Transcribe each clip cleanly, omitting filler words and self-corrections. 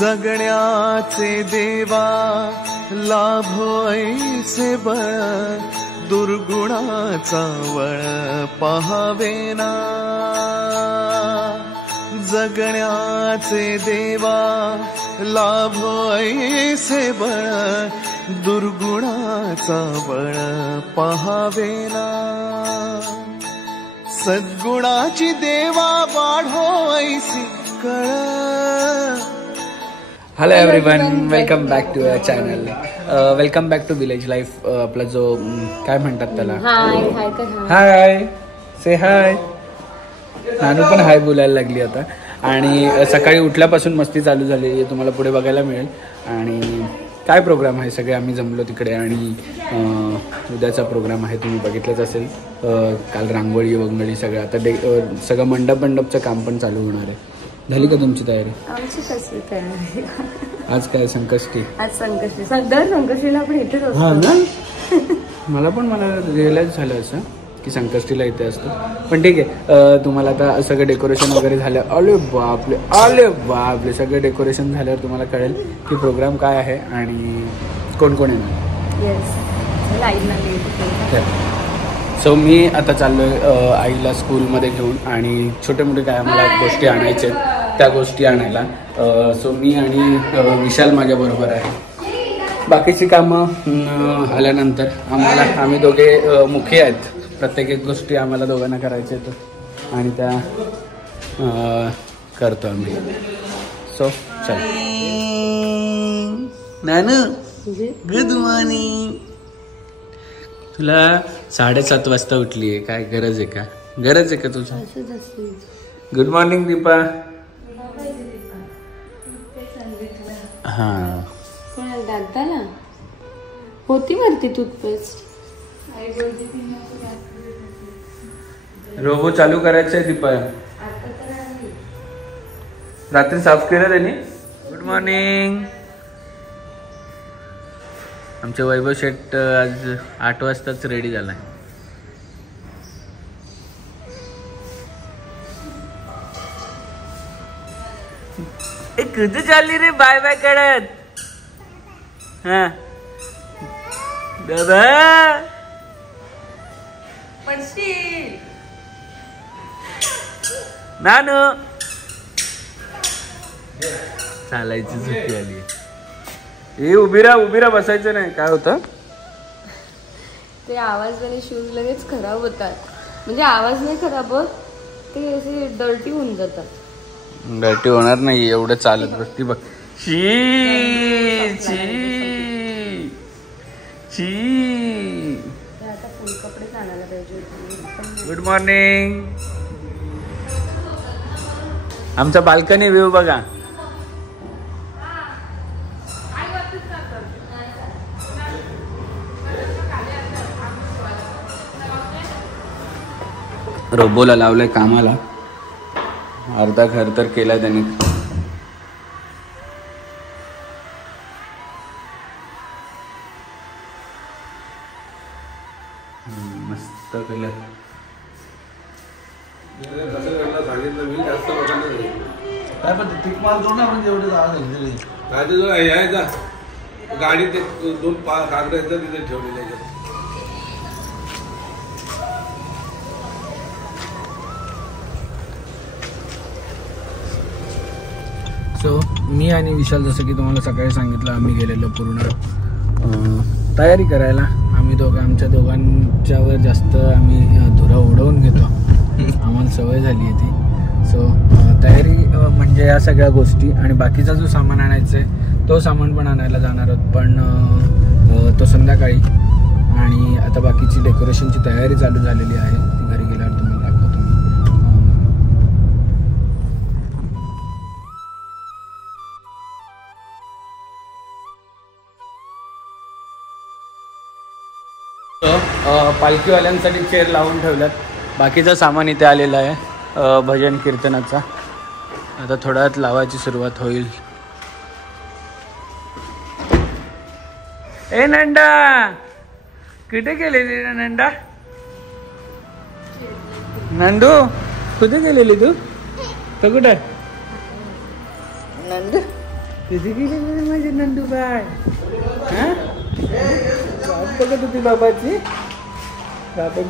जगण्याचे देवा लाभो ऐसे बळ दुर्गुणाचा वळ पहावेना जगण्याचे देवा लाभो ऐसे बळ दुर्गुणाचा बळ पहावेना सद्गुणाची देवा वाढो ऐसी कळ. Hello everyone, welcome back to our channel. Welcome back to village life. आपला जो काय म्हणतात त्याला, हाय से हाय. नानू पण हाय बोलायला लागली आता. आणि सकाळी उठल्यापासून मस्ती चालू झाली आहे, तुम्हाला पुढे बघायला मिळेल. आणि काय प्रोग्राम आहे, सगळे आम्ही जमलो तिकडे. आणि उद्याचा प्रोग्राम आहे, तुम्ही बघितलंच असेल. काल रांगोळी वंगोळी सगळं. आता सगळं मंडपचं काम पण चालू होणार आहे. झाली का तुमची तयारी? आमची कसली तयारी? आज काय संकष्टी? आज संकष्टी. दर संकष्टीला आपण इथेच असतो. हा ना, मला रिअलाइज झालं असं की संकष्टीला इथे असतो. पण ठीक आहे, तुम्हाला आता सगळं डेकोरेशन वगैरे झालं. अरे बापले सगळं डेकोरेशन झाल्यावर तुम्हाला कळेल की प्रोग्राम काय आहे आणि कोण कोण येणार. सो मी आता चाललोय आईला स्कूलमध्ये घेऊन. आणि छोटे मोठे काय आम्हाला गोष्टी आणायचे त्या गोष्टी आणायला. सो मी आणि विशाल माझ्याबरोबर आहे. बाकीची कामं आल्यानंतर आम्ही दोघे मुखी आहेत. प्रत्येक एक गोष्टी आम्हाला दोघांना करायच्या आहेत आणि त्या करतो आम्ही. सो चल. नानू गुड मॉर्निंग. तुला 7:30 वाजता उठली आहे, काय गरज आहे का? गरज आहे का तुझं? Good morning Deepa. हा दादाला होती वरती टूथपेस्ट. रोबो चालू करायचं आहे दीपा. रात्री साफ केलं त्यांनी. Good morning. आमचे वैभव शेट आज 8 वाजताच रेडी झालाय. कुठे चालली रे बाय बाय करत? हा दादा नानू चालायची झुकी आली. हे उभी राहा बसायचं नाही. काय होतं ते आवाजाने शूज लगेच खराब होतात. म्हणजे आवाज नाही खराब होत, ते असे डर्टी होऊन जातात. डर्टी होणार नाही एवढं चालत बसती बघ. आता फुल कपडे आणायला पाहिजे. Good morning. आमचा बाल्कनी व्ह्यू बघा. रोबोला लावलंय कामाला. अर्धा घर तर केला त्याने. मस्त केलं. काय पण टिक मार करू ना आपण जेवढे गाडी ते 2 कागद तिथे ठेवलेले आहेत. सो मी आणि विशाल, जसं की तुम्हाला सकाळी सांगितलं, आम्ही गेलेलो पूर्ण तयारी करायला. आम्ही आमच्या दोघांच्यावर जास्त आम्ही धुरा उडवून घेतो. आम्हाला सवय झाली आहे ती. सो तयारी म्हणजे या सगळ्या गोष्टी. आणि बाकीचा जो सामान आणायचा आहे तो सामान पण आणायला जाणार आहोत, पण तो संध्याकाळी. आणि आता बाकीची डेकोरेशनची तयारी चालू झालेली आहे. ती घरी गेल्यावर तुम्हाला दाखवतो. पालखीवाल्यांसाठी चेअर लावून ठेवल्यात. बाकीचं सामान इथे आलेलं आहे भजन कीर्तनाचा. आता थोड्या वेळात लावायची सुरुवात होईल. ए नंदा, कुठे गेलेली नंदा? नंदू कुठे गेलेली तू? तो कुठे? नंदू किती गेली माझी नंदूबाई? वाट बघत होती बाबाची.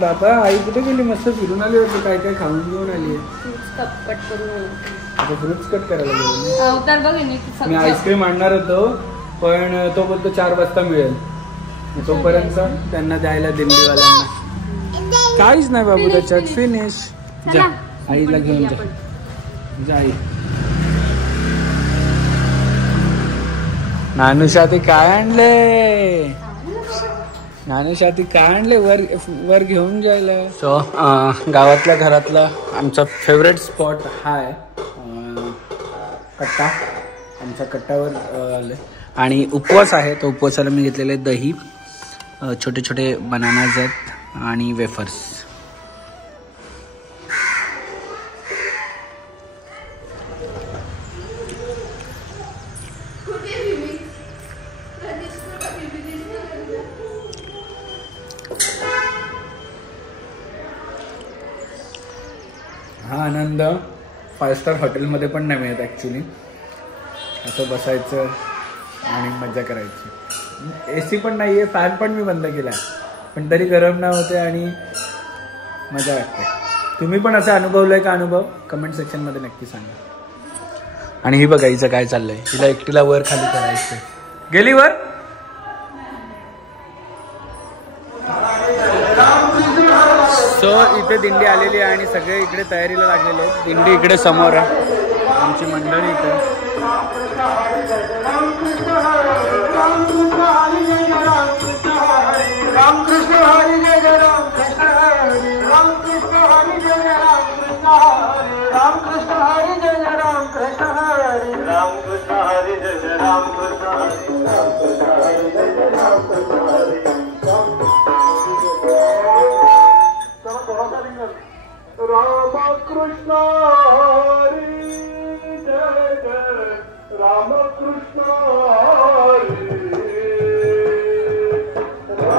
बाबा आई कुठे गेली? मस्त फिरून आली होती, काय काय खाऊन घेऊन आली. कट करून आता फ्रुट्स कट करायला गेलो. अवतार बघ मी आईस्क्रीम आणणार होतो, पण तो बोलतो 4 वाजता मिळेल. तोपर्यंत त्यांना द्यायला दिंडीवाल्यांना. काहीच नाही बाबू त्याच्यात. फिनिश. जा आईला घेऊन जा. आई नानूशा ते काय आणले? नानूशा ते काय आणले? वर घेऊन जायला. सो गावातल्या घरातला आमचा फेवरेट स्पॉट हा आहे कट्टा. आमच्या कट्ट्यावर आले आणि उपवास आहे. तो उपवासाला मी घेतलेले दही, छोटे छोटे बनानाज आहेत आणि वेफर्स. हा आनंद 5 स्टार हॉटेलमध्ये पण नाही मिळत ॲक्च्युली. असं बसायचं आणि मजा करायची. AC पण नाही आहे, फॅन पण मी बंद केला आहे, पण तरी गरम नाही होते आणि मजा वाटते. तुम्ही पण असं अनुभवलंय का? अनुभव कमेंट सेक्शनमध्ये नक्की सांगा. आणि ही बघा हिचं काय चाललंय. हिला एकटीला वर खाली करायचं. गेली वर. सो इथे दिंडी आलेली आहे आणि सगळे इकडे तयारीला लागलेले आहेत. दिंडी इकडे समोर आहे, आमची मंडळी इथे. रामकृष्ण हरी जय जय रामकृष्ण हरी. रामकृष्ण हरी जय जय रामकृष्ण हरी. रामकृष्ण हरी जय जय रामकृष्ण हरी. रामकृष्ण हरी जय जय रामकृष्ण हरी. रामकृष्ण हरी जय जय रामकृष्ण हरी. रामकृष्ण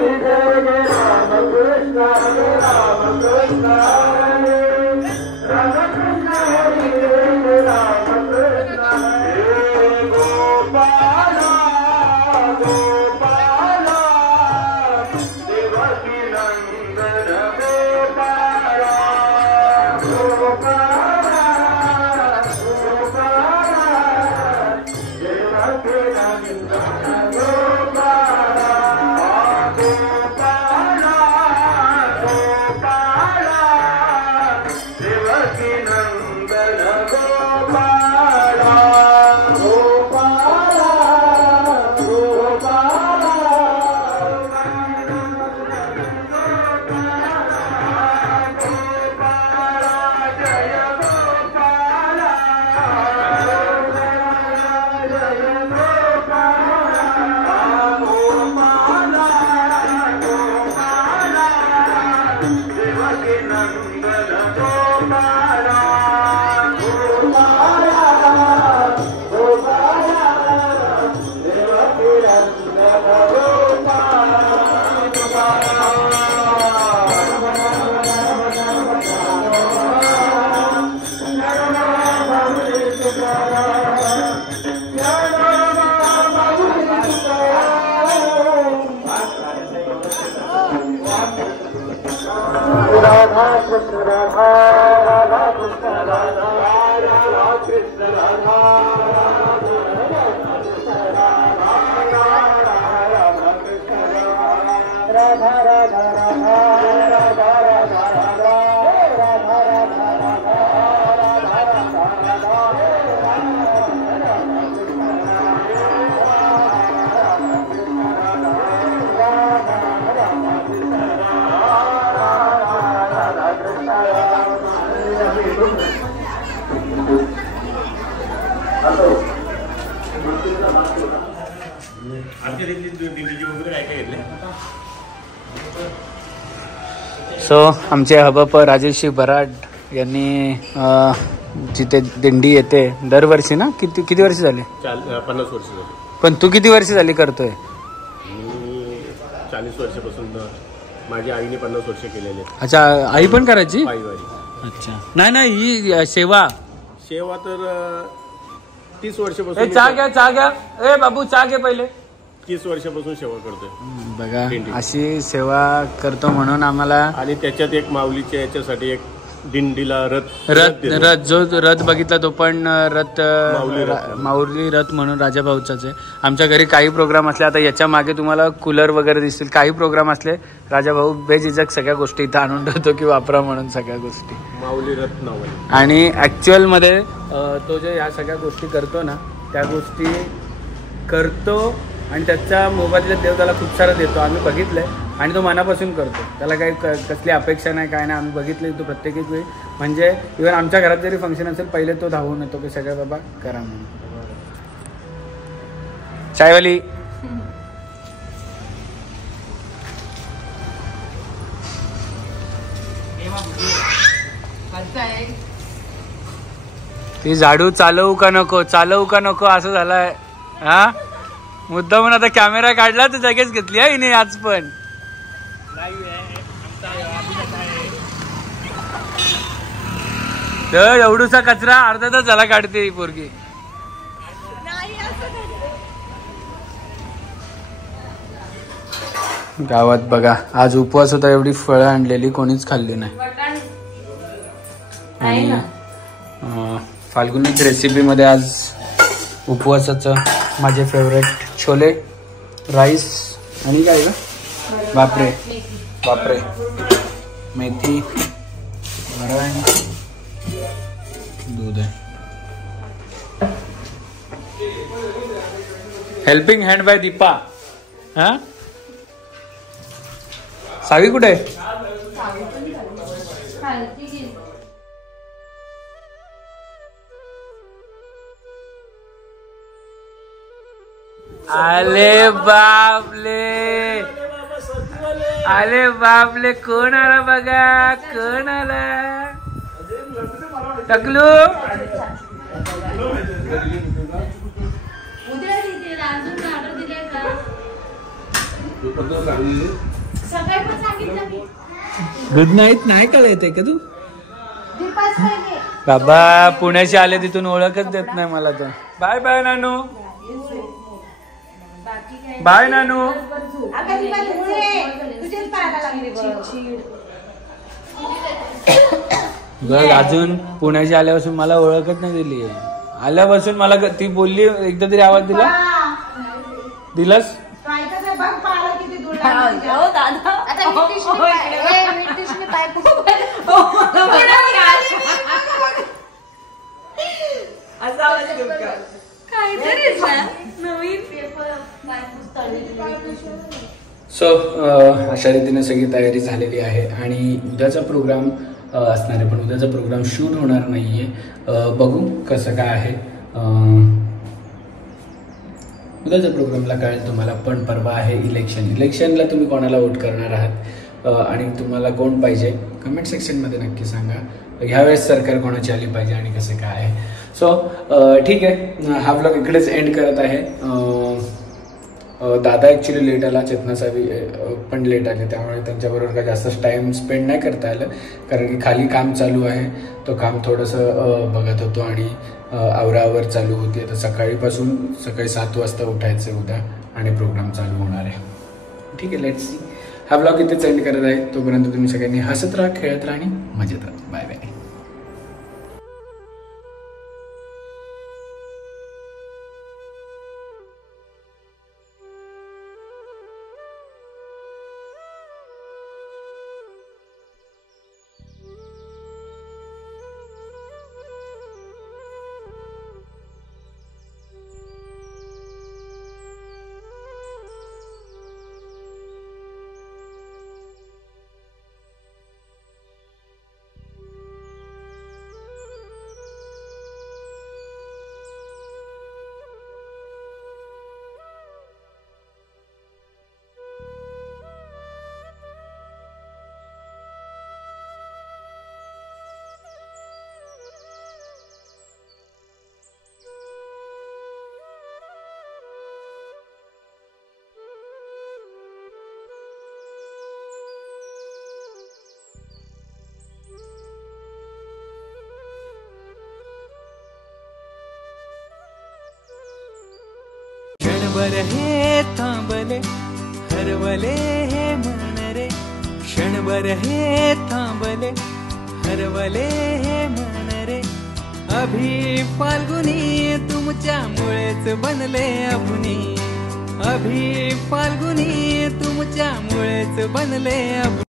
हरी जय जय रामकृष्ण हरी. राधा कृष्ण राधा राधा कृष्ण राधा राधा कृष्ण राधा राधा राधा राधा राधा सो आमचे हबप राजेश बराड यांनी जिथे दिंडी येते दरवर्षी ना, किती वर्ष झाले? 50 वर्ष झाली. पण तू किती वर्ष झाली करतोय? मी 40 वर्षापासून. माझ्या आईने 50 वर्ष केलेले. अच्छा, आई पण करायची? पायवारी. अच्छा. नाही ही सेवा तर 30 वर्षापासून. चहा घ्या ए बाबू, चहा घे पहिले. 30 वर्षापासून सेवा करतोय. बघा, अशी सेवा करतो म्हणून आम्हाला. आणि त्याच्यात एक माऊलीच्या याच्यासाठी एक दिंडीला रथ जो रथ बघितला तो पण रथ माऊली रथ म्हणून राजाभाऊचाच आहे. आमच्या घरी काही प्रोग्राम असले, आता याच्या मागे तुम्हाला कूलर वगैरे दिसतील, काही प्रोग्राम असले राजाभाऊ बेझिझक सगळ्या गोष्टी इथं आणून ठेवतो की वापरा म्हणून सगळ्या गोष्टी. माऊली रथ नाव. आणि ऍक्च्युअल मध्ये तो जे ह्या सगळ्या गोष्टी करतो ना, त्या गोष्टी करतो आणि त्याच्या मोबाईलला देव त्याला खूप सारं देतो. आम्ही बघितलंय आणि तो मनापासून करतो. त्याला काही कसली अपेक्षा नाही, काय नाही. आम्ही बघितले तो प्रत्येक वेळी. म्हणजे इव्हन आमच्या घरात जरी फंक्शन असेल, पहिले तो धावून येतो की सगळं बाबा करा म्हणून. चायवाली ती झाडू चालवू का नको असं झालंय. हा, मुद्दा म्हणून आता कॅमेरा काढला तर जागेच घेतली आहे हिने आज पण. तर एवढूसा कचरा अर्धा तास झाला काढते ही पोरगी. गावात बघा, आज उपवास होता, एवढी फळं आणलेली कोणीच खाल्ली नाही. आणि फाल्गुनीच रेसिपी मध्ये आज उपवासाचं माझे फेवरेट छोले राईस आणि काय का बापरे मेथी वरण दूध आहे. Helping hand by Deepa. हा, सावी कुठे आहे? आले बापले कोण आला बघा, कोण आला? टकलू गुड नाईट. नाही कळत का तू? बाबा पुण्याचे आले, तिथून ओळखच देत नाही मला तर. बाय बाय नानू, बाय नानू. बघ, अजून पुण्याची आल्यापासून मला ओळखच नाही दिली. आल्यापासून मला ती बोलली, एकदा तरी आवाज दिलास? सो अशा रीतीने सगळी तयारी झालेली आहे आणि उद्याचा प्रोग्राम असणार आहे. पण उद्याचा प्रोग्राम शूट होणार नाहीये. बघू कसं काय आहे. उद्याच्या प्रोग्रामला कळेल तुम्हाला. पण परवा आहे इलेक्शनला तुम्ही कोणाला वोट करणार आहात आणि तुम्हाला कोण पाहिजे कमेंट सेक्शनमध्ये नक्की सांगा. ह्यावेळेस सरकार कोणाची आली पाहिजे आणि कसं काय आहे. सो ठीक आहे, हा व्लॉग इकडेच एंड करत आहे. दादा ॲक्च्युली लेट आला, चेतना सावी पण लेट आले, त्यामुळे त्यांच्याबरोबर काय जास्त टाईम स्पेंड नाही करता आलं, कारण की खाली काम चालू आहे. तो काम थोडंसं बघत होतो आणि आवरावर चालू होती. आता सकाळी 7 वाजता उठायचं उद्या आणि प्रोग्राम चालू होणार आहे. ठीक आहे, लेट्स सी. हा ब्लॉग इथेच एंड करत आहे. तोपर्यंत तुम्ही सगळ्यांनी हसत राहा, खेळत राहा आणि मजेत राहा. Bye bye. क्षणभर हे थांबले हरवले हे मन रे, क्षणभर हे थांबले हरवले हे मन रे. अभि फाल्गुनी तुमच्यामुळेच बनले अभुनी, अभि फाल्गुनी तुमच्यामुळेच बनले अभुनी.